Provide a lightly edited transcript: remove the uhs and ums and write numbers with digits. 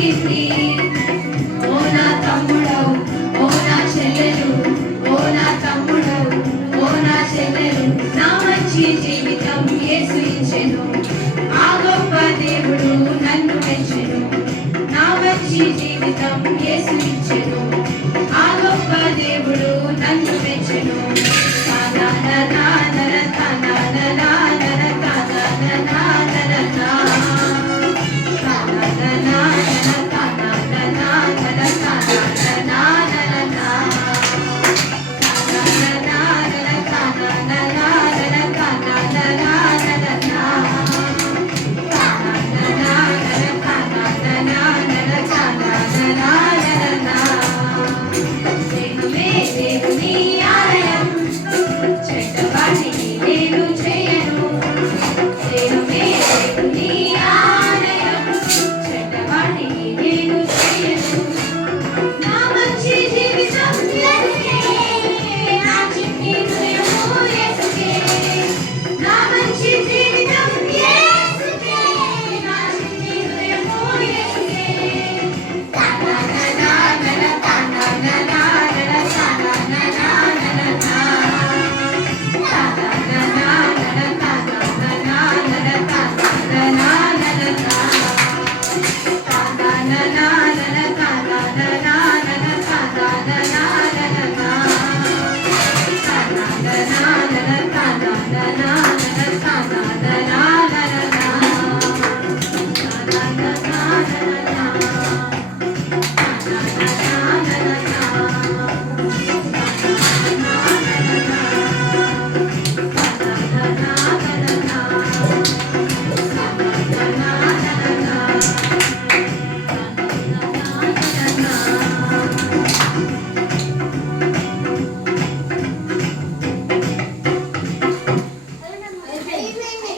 కీర్తి. ఓ నా తమ్ముడవు, ఓ నా చెల్లెలు, ఓ నా తమ్ముడవు, ఓ నా చెల్లెలు, నా మంచి జీవితం యేసు ఇచ్చెను. ఆ గొప్ప దేవుడు నన్ను మెచ్చెను. నా మంచి జీవితం యేసు ఇచ్చెను.